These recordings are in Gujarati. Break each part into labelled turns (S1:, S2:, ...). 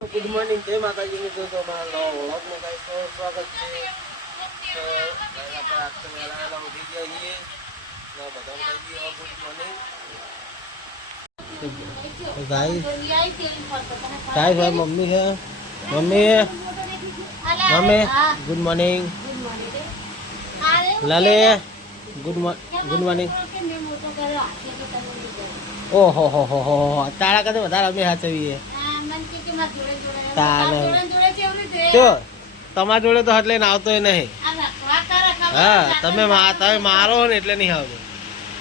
S1: ગુડ મોર્નિંગ જય માતાજી મિત્રો. તો નવા વ્લોગમાં કાંઈ તો સ્વાગત છે. તો આપણે તો વહેલા ઉઠી ગયા છીએ. તો બધાને કહી દઈએ ગુડ મોર્નિંગ તો ગાઈસ ગાઈસ ભાઈ મમ્મી છે. મમ્મી મમ્મી ગુડ મોર્નિંગ લાલે ગુડ ગુડ મોર્નિંગ ઓહો હો હો હો. તારા કરતા વધારે અમે હાચવીએ. જો તમારા જોડે તો એટલે આવતો નહીં. હા તમે તમે મારો ને એટલે નહીં આવતો.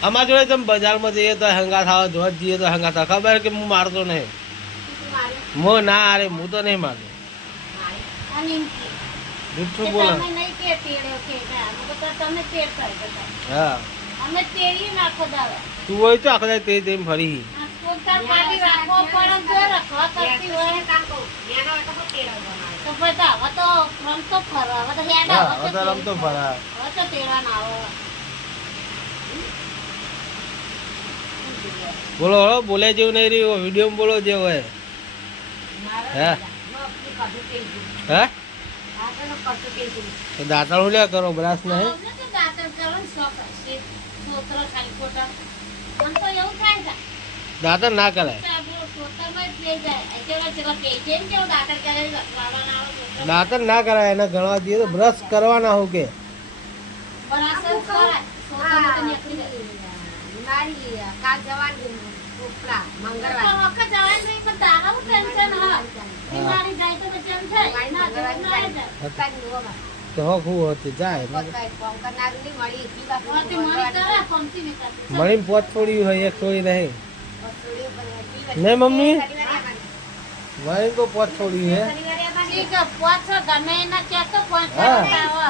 S1: અમારા જોડે તમે બજારમાં જઈએ તો હંગા થાવ જોત જઈએ તો હંગા થાવ ખબર કે હું મારતો નહીં. મો ના અરે હું તો નહીં મારતો જૂઠું બોલો. હા. તું હોય તો આખો દાડો તે તેમ ફરી.
S2: પોતાર કાઢી રાખો પણ જો રખવા કરતી હોય. તો હવે તો ફ્રન્ટ તો ફરવા હવે તો હેડા
S1: હા
S2: હવે તો
S1: વધારે આમ તો ફરા.
S2: હવે તો તેડવા ના આવો.
S1: બોલો હળો બોલે જેવું નહીં રહ્યું વીડિયો બોલો જે હોય. હે. હે? તો દાંતણ હું લે કરો બ્રાસ નહીં?
S2: દાંતણ કરવાનો શોખ હશે. છોકરો ખાલી ખોટા. મને તો એવું થાય છે.
S1: ના કરાય.
S2: છે ને
S1: કરાય એને ગણવા દઈએ તો બ્રશ કરવાના હું કે.
S2: મળી.
S1: પોત છોડી હોય એક છોડી નહીં. નહીં મમ્મી મણીને તો પોત છોડી હે
S2: ઠીક છે, પોચ ગમે એના ક્યાંક તો પોચ
S1: હા.
S2: આવે.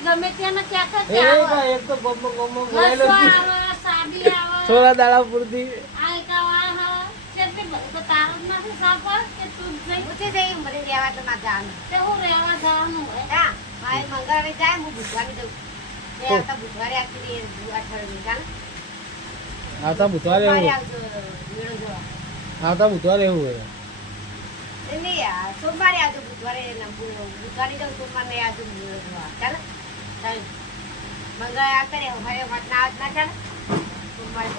S2: ગમે તેના ક્યાંક
S1: એ
S2: જ આવે.
S1: ભાઈ, એક તો ગમો ગમો બોલાયેલો
S2: લસવા
S1: છે.
S2: આવે, સાદી આવે,
S1: થોડા દાડા પૂરતી
S2: આ આવે. તો તારું જ નથી સાપડ કે તું જ જઈ? તે હું રહેવા જવાનું હોય.
S1: આવતા બુધવારે એવું. આવતા બુધવારે એવું હોય.
S3: સોમવારે આવજો બુધવારે સોમવારે આવજો ચાલો? મંગળ આવતા રે હવે મતના આવત ના ચાલે? સોમવારે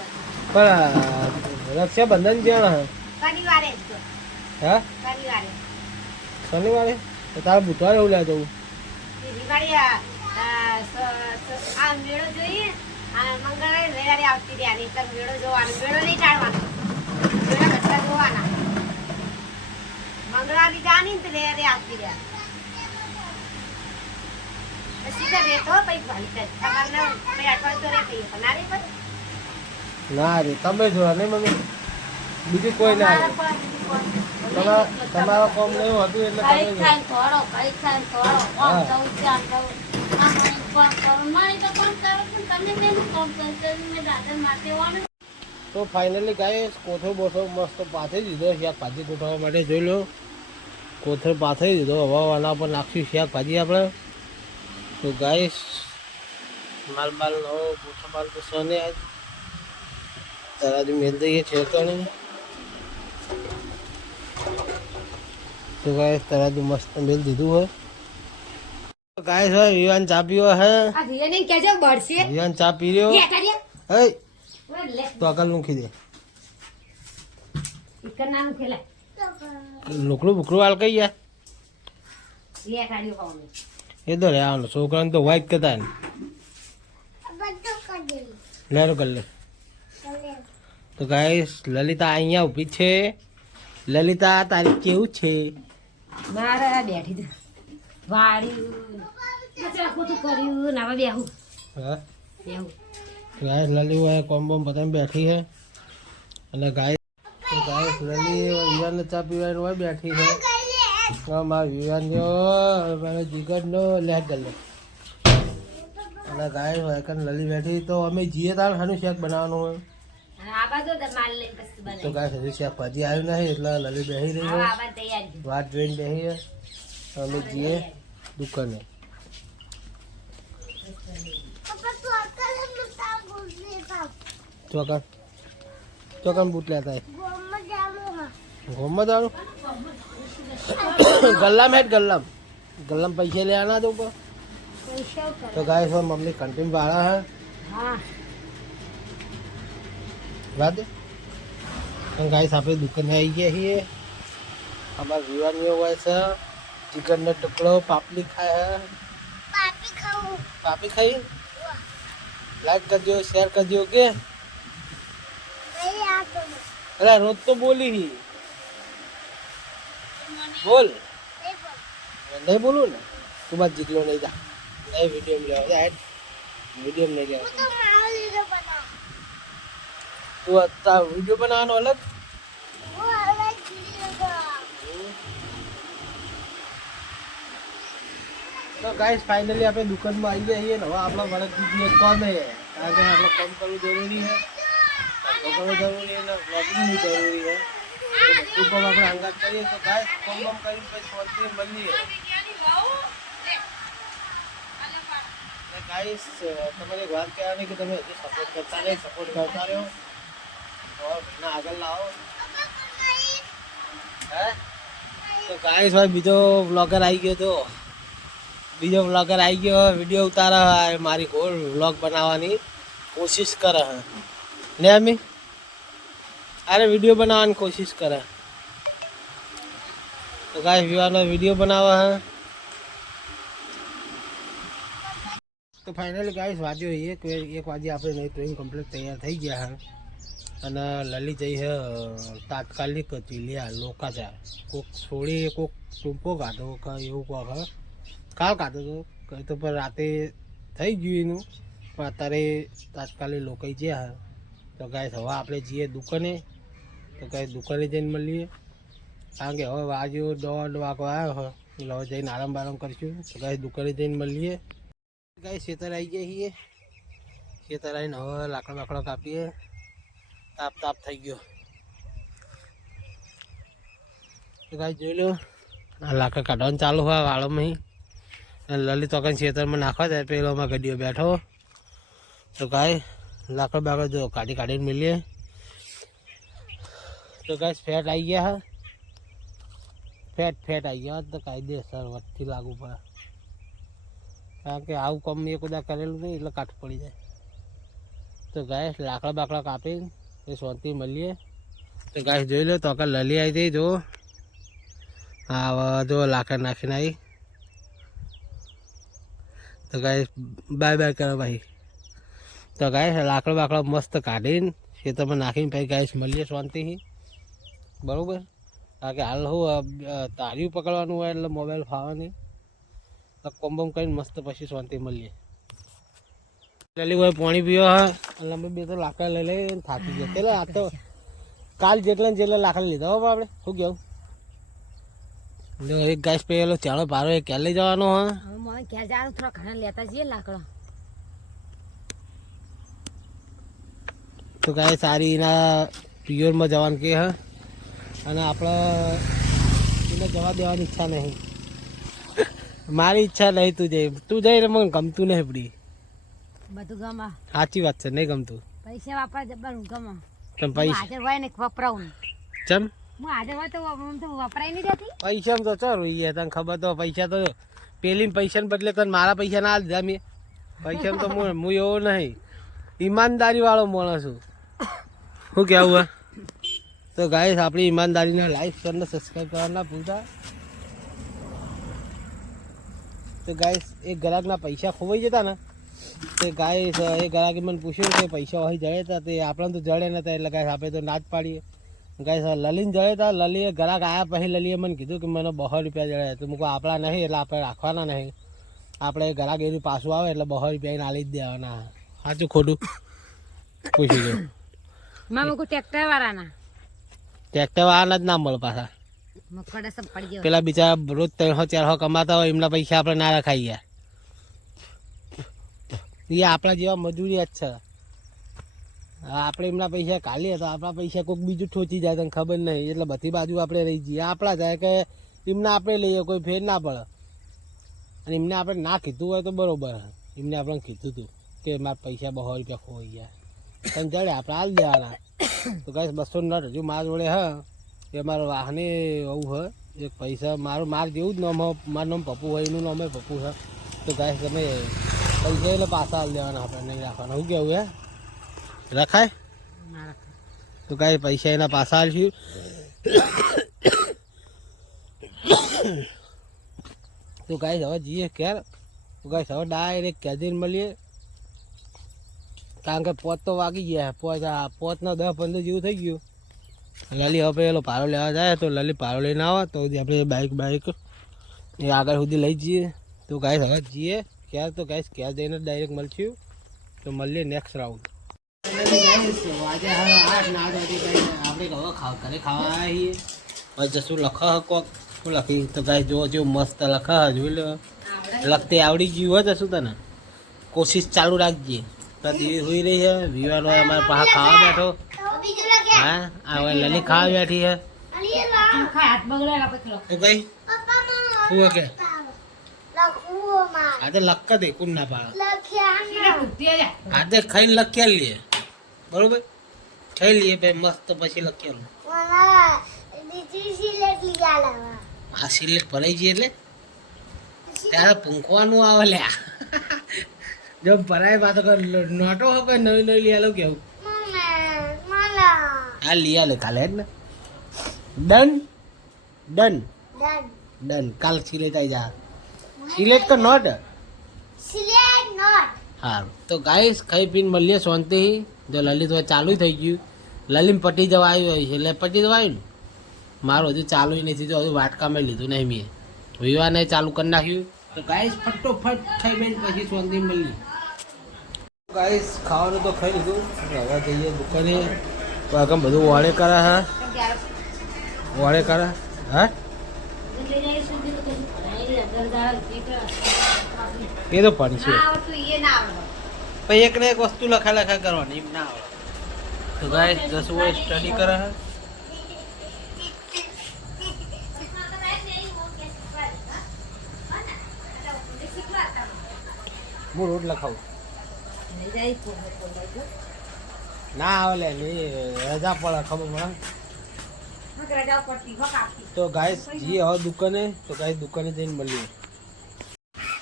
S1: પણ રક્ષાબંધન ક્યાં
S3: શનિવારે
S1: હા?
S3: શનિવારે.
S1: શનિવારે? તો તારે બુધવારે એવું લે જવું.
S3: દિવાળી આ મેળો જોઈએ. મંગળવારે રવિવારે આવતી રહ્યા નહીં મેળો જોવાનો મેળો નહીં ટાળવાનો મેળા બધા જોવાના. મંગળવારે જાની ને રવિવારે આવતી રહ્યા. પછી તો રહેતો પછી ભાલી તમારે ના અઠવાડિયું તો રહે પણ ના રહે પછી.
S1: ના રે તમે જોવા નહીં મમ્મી બીજું કોઈ ના રે તમારા કોમ લેવું હતું એટલે
S2: કઈ
S1: તમે
S2: થોડો, કઈ થોડો. તો
S1: ફાઇનલી ગાય કોથળો બોથો મસ્ત પાથરી દીધો શાકભાજી ગોઠવવા માટે જોઈ લો. કોથળો પાથરી દીધો હવે આના પર નાખ્યું શાકભાજી આપણે. તો ગાય, માલ માલ નવો ગોઠો માલ તો સોને આજ. તરાજુ મેલ દઈએ છે તો ગાય તરાજુ મસ્ત મેલ દીધું હોય. ગાય છે વિવાન ચા પીવો હે
S3: આ બળશે.
S1: વિવાન ચા પી રહ્યો. હે તો અકલ મૂકી દે.
S3: ઇકર ખેલા
S1: લુકડું બુકડું હાલ કઈ ગયા?
S3: પાઉને
S1: એ તો રહેવાનું છોકરાને તો વાઇટ કરતા ને લેરો કર લે. તો ગાઈસ લલિતા અહીંયા ઊભી છે. લલિતા તારી કેવું છે?
S3: મારા બેઠી છે વાળ્યું કચરા કર્યું. ને હવે બેહું.
S1: હા?
S3: બેહું.
S1: ગાઈસ લલી હોય કોમ બોમ બધા બેઠી છે. અને ગાય ગાય લલી વિવાનને ચા પીવાની હોય બેઠી છે. મારા વિવાન જો મારે જીગરનો લેટ કર અને ગાય હોય લલી બેઠી. તો અમે જીએ તાર શાનું શાક બનાવવાનું હોય.
S3: તો
S1: ગાય હજી શાકભાજી આવ્યું નહીં એટલે લલી બેસી રહી વાત જોઈને બેસી અમે જઈએ દુકાને ચોકન ચોકન બૂટ લેતા આય. ગોમમાં દારૂ ગલ્લામ હેડ ગલ્લામ ગલ્લામ પૈસા લેવાના તો ઉપર
S2: પૈસા કરે
S1: તો ગાય છે મમ્મી કંટીન વાળા હે
S2: હા
S1: વાત ગાય આપણે દુકાને આવી ગયા છીએ અમારા વિવાનીઓ હોય છે ચિકનનો ટુકડો પાપડી ખાય હે?
S2: પાપી ખાવું
S1: પાપી ખાઈ? લાઈક કરજો શેર કરજો કે
S2: નહીં આ તો
S1: અરે રોજ તો બોલી હી. બોલ.
S2: નહીં બોલ
S1: નહીં બોલું ને? તું બાદ જીતલો નહીં જા. નહીં વીડિયો માં લેવા. જા વીડિયો નહીં લેવા.
S2: તો મારો લીધો બનાવ.
S1: તું અત્યારે વીડિયો બનાવવાનો અલગ
S2: હું હવે લીધો
S1: તો ગાઈસ ફાઇનલી આપણે દુકાનમાં આવી છીએ ને હવે આપણા વળગ બીજી એક કોમ હે કારણ કે આપણે કામ કરવું જરૂરી છે. કરવું જરૂરી છે ને બ્લોગિંગ બી જરૂરી છે. બધું કામ આપણે અંગાત કરીએ તો ગાઈસ કોમ બમ કરીને પછી શાંતિ મળીએ. ગાઈસ તમારે એક વાત કહેવાની કે તમે હજી સપોર્ટ કરતા રહે સપોર્ટ કરતા રહ્યો ભાઈને આગળ લાવો. હે? તો ગાઈસ ભાઈ બીજો બ્લોગર આવી ગયો તો. બીજો બ્લોગર આવી ગયો વીડિયો ઉતારે મારી ગોળ વ્લોગ બનાવવાની કોશિશ કરે હે. ને અમી, અરે વીડિયો બનાવવાની કોશિશ કરે. તો ગાઈસ વિવાનો વીડિયો બનાવે હે. તો ફાઇનલી ગાઈસ વાજ્યો એક એક વાગે આપણે નહીં ટ્રેન કમ્પ્લીટ તૈયાર થઈ ગયા હે. અને લલી જઈ છે તાત્કાલિક ચીલિયા લોકાચા કોક છોડી, કોક ટૂંકો કે એવું કોક હે કાલ કાઢો તો કહી તો પણ રાતે થઈ ગયું એનું. પણ અત્યારે તાત્કાલિક લોકો જ્યાં તો ગાય હવે આપણે જઈએ દુકાને. તો કાંઈ દુકાને જઈને મળીએ. કારણ કે હવે વાગ્યો દોઢ વાગો આવ્યો હોય એટલે હવે જઈને આરામ બારામ કરીશું. તો ગાય દુકાને જઈને મળીએ. ગાય ખેતર આવી ગયા છીએ. ખેતર આવીને હવે લાકડા બાકડા કાપીએ. તાપ તાપ થઈ ગયો. તો ગાય જોઈ લો, આ લાકડા કાઢવાનું ચાલુ હોય વાળોમાં લલિત વગર ખેતરમાં નાખવા જાય પેલોમાં ગડીઓ બેઠો. તો ગાય, લાકડ બાકડ જો કાઢી કાઢીને મળીએ તો ગાય ફેટ આવી ગયા હા. ફેટ ફેટ આવી ગયા તો કાયદેસર વટથી લાગુ પડે. કારણ કે આવું કામ એ કદા કરેલું નહીં, એટલે કાઠ પડી જાય. તો ગાય લાકડા બાકડા કાપી એ શાંતિ મળીએ તો ગાય જોઈ લો, તો કે લલી આવી જઈ જો હા જો લાકડા નાખીને આવી તો ગાય બાય બાય કરો ભાઈ. તો ગાય લાકડો બાકડો મસ્ત કાઢીને ખેતરમાં નાખીને પછી ગાય મળીએ શાંતિથી. બરાબર? કારણ કે હાલ હું તાર્યું પકડવાનું હોય એટલે મોબાઈલ ફાવવાની. તો કોમ્બમ કરીને મસ્ત પછી શાંતિ મળીએ. પેલી હોય પાણી પીવો હા. એટલે અમે બે તો લાકડા લઈ લઈને થાકી ગયા. પેલા આ તો કાલ જેટલા ને જેટલા લાકડા લીધા હો આપણે શું કહેવું એક ગાય પેલો ચાલો પારો એ ક્યાં લઈ જવાનો, હા?
S2: હવે જવાનું થોડા ઘણા લેતા જઈએ લાકડા.
S1: તો ગાય સારી એના પિયરમાં જવાનું કે હા? અને આપણે એને જવા દેવાની ઈચ્છા નહીં. મારી ઈચ્છા નહીં તું જઈ. તું જઈ મને ગમતું નહીં પડી
S2: બધું ગમા.
S1: સાચી વાત છે નહીં ગમતું.
S2: પૈસા વાપરા જવાનું ગમા. કેમ
S1: પૈસા?
S2: હાજર હોય ને વપરાવું
S1: ચમ?
S2: હું હાજર હોય તો વપરાય નહીં જતી.
S1: પૈસા તો ચો રોઈએ તને ખબર તો પૈસા તો પેલી પૈસાને બદલે તને મારા પૈસા ના લીધા મેં. પૈસા તો હું હું એવો નહીં. ઈમાનદારી વાળો માણસ છું. શું કહેવું હોય તો ગાઈસ, આપણી ઈમાનદારીને લાઈક કરીને સબસ્ક્રાઈબ કરવાના ભૂલતા. તો ગાઈસ એક ગ્રાહકના પૈસા ખોવાઈ જતા ને, તે ગાઈસ, એ ગ્રાહકે મને પૂછ્યું કે પૈસા હોય જડે હતા તે આપણને તો જડે નતા એટલે ગાઈસ, આપણે તો ના જ પાડીએ. ગાઈસ લલીને જડે તો લલીએ ગ્રાહક આવ્યા પછી લલીએ મને કીધું કે મને બસો રૂપિયા જડે. તો મૂકો આપણા નહીં એટલે આપણે રાખવાના નહીં. આપણે ગ્રાહક એનું પાછું આવે એટલે બસો રૂપિયા એને આલી જ દેવાના. સાચું ખોટું? પૂછી જો.
S2: માં મૂકું ટ્રેક્ટર વાળાના
S1: ટ્રેક્ટર વાળાના જ ના મળે પાછા. પેલા બિચારા રોજ ત્રણસો ચારસો કમાતા હોય એમના પૈસા આપણે ના રખાઈ ગયા. એ આપણા જેવા મજૂરી જ છે. આપણે એમના પૈસા કાઢીએ તો આપણા પૈસા કોઈક બીજું ઠોચી જાય, તને ખબર નહીં. એટલે બધી બાજુ આપણે રહી જઈએ. આપણા જાય કે એમને આપણે લઈએ, કોઈ ફેર ના પડે. અને એમને આપણે ના કીધું હોય તો બરોબર. એમને આપણે કીધું હતું કે મારા પૈસા બસો રૂપિયા ખોઈ ગયા. પણ જડે, આપણે હાલ દેવાના. તો કઈ બસો નટ હજુ મારા જોડે, હા. કે મારો વાહને આવું હોય. એક પૈસા મારું, માર જેવું જ નામ મારું નામ પપ્પુ હોય, એનું નામ પપ્પુ છે. તો ગાય તમે પૈસા એટલે પાછા હાલ દેવાના, આપણે નહીં રાખવાના. શું કેવું હે? રખાય? તો કાંઈ પૈસા એના પાછા આલશું? તો ગાય હવે જઈએ ક્યારે તો કાઈ હવે ડાયરેક્ટ કેદીને મળીએ. કારણ કે પોત તો વાગી ગયા. પોત પોતના દસ પંદર જેવું થઈ ગયું. લલી હવે પેલો પારો લેવા જાય તો લલી પારો લઈને આવે. તો આપણે બાઇક બાઇક એ આગળ સુધી લઈ જઈએ. તો ગાય હવે જઈએ. ક્યારે તો ગાય ક્યાં જઈને ડાયરેક્ટ મળશું. તો મળીએ નેક્સ્ટ રાઉન્ડ આવીએ હવે લખા કોક? શું લખી? તો ગાય જો મસ્ત લખા જોઈ લો. લખતે આવડી ગયું હોય તો શું તને? કોશિશ ચાલુ રાખજે. તો દીવી હોઈ રહી છે વિવાનો અમારે પાસે ખાવા બેઠો. હા આ હવે લલી ખાવા બેઠી છે
S3: લખો.
S1: કઈ શું કે
S2: લખુઓ માં
S1: આ તો લક્કા દે કુન ના પાડે.
S2: લખ્યા
S3: એટલે બુદ્ધિ જ આ.
S1: આ તો ખાઈને લખ્યા લઈએ બરોબર? ખાઈ લઈએ ભાઈ મસ્ત પછી
S2: મને બીજી સિલેટ
S1: આ સિલેટ ભરાઈ જઈએ એટલે? ત્યારે પૂંખવાનું આવે લ્યા જો ભરાય વાત કર નોટો હોય કોઈ નવી નવી લઈ આલો કેવું? હા લઈ આલે કાલે જ ને ડન? ડન?
S2: ડન.
S1: કાલ સિલેટ આવી જા. સિલેટ તો નોટ?
S2: SLET not.
S1: સારું તો ગાઈસ ખાઈ પીને મળીએ શાંતિ જો લલિત હવે ચાલુ થઈ ગયું. લલિત પટી જવા આવ્યું હોય છે એટલે પટી જવા આવ્યું ને? મારું હજુ ચાલુ નથી તો હજુ વાટકામાં લીધું નહીં મેં. વિવાને ચાલુ કરી નાખ્યું. તો ગાઈસ ફટોફટ થઈ પીને પછી સોંધી મળી ગાઈસ ખાવાનું તો ખાઈ લીધું. હવે જઈએ દુકાને. આગળ બધું વાળે કરે હા? વાળે કરે હા? એ તો પણ છે. પછી એક ને એક વસ્તુ લખા લખા કરવાની એમ ના આવડે તો ગાઈસ જસુ સ્ટડી કરે હે હું રોડ લખાવું. ના આવે રજા પડે ખબર પડે. તો ગાય જઈએ હવે દુકાને તો ગાય દુકાને જઈને મળીએ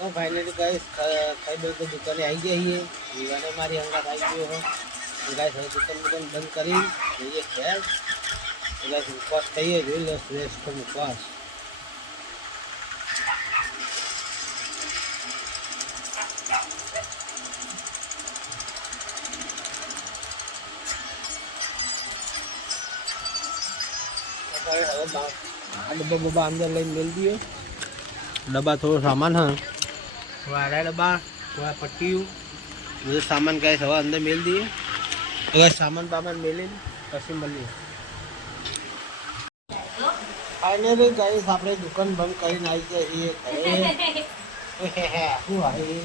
S1: તો ફાઇનલી ગાઈસ ખાઈ દઉં તો દુકાને આવી જઈએ વિવાને મારી હંગાત આવી ગયો હો. ગાઈસ હવે દુકાન દુકાન બંધ કરી જઈએ ખેર ગાઈસ ઉપવાસ થઈએ, જોઈ લો શ્રેષ્ઠ ઉપવાસ. આ ડબ્બા બબ્બા અંદર લઈને મેળ ડબ્બા થોડો સામાન હા. વાળા ડબ્બા, થોડા પટ્ટીયું બધું સામાન કાંઈ હવે અંદર મેળ દઈએ. હવે સામાન બામાન મેળી પછી મળીએ. ફાઈનલી ગાઈસ, આપણે દુકાન બંધ કરીને આવી જઈએ ઘરે શું આવી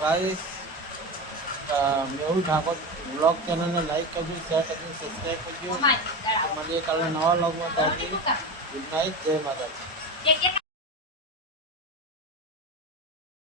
S1: ગાઈસ મેહુલ ઠાકોર બ્લોગ ચેનલને લાઈક કરજો શેર કરજો સબસ્ક્રાઈબ કરજો. મળીએ કાલે નવા બ્લોગમાં ગુડ નાઇટ જય માતાજી.